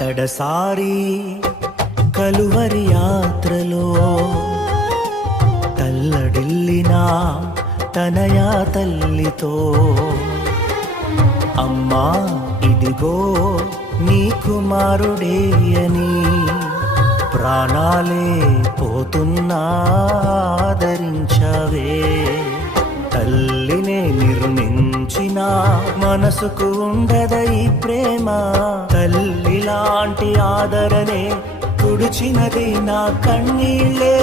కడసారి కలువరి యాత్రలో తల్లడిల్లిన తనయా తల్లితో అమ్మా ఇదిగో నీ కుమారుడే అని ప్రాణాలే పోతున్నా ఆదరించవే. తల్లినే నిర్మించిన మనసుకు ఉండదై ప్రేమ, తల్లి లాంటి ఆదరణే తుడిచినది నా కన్నీళ్ళే.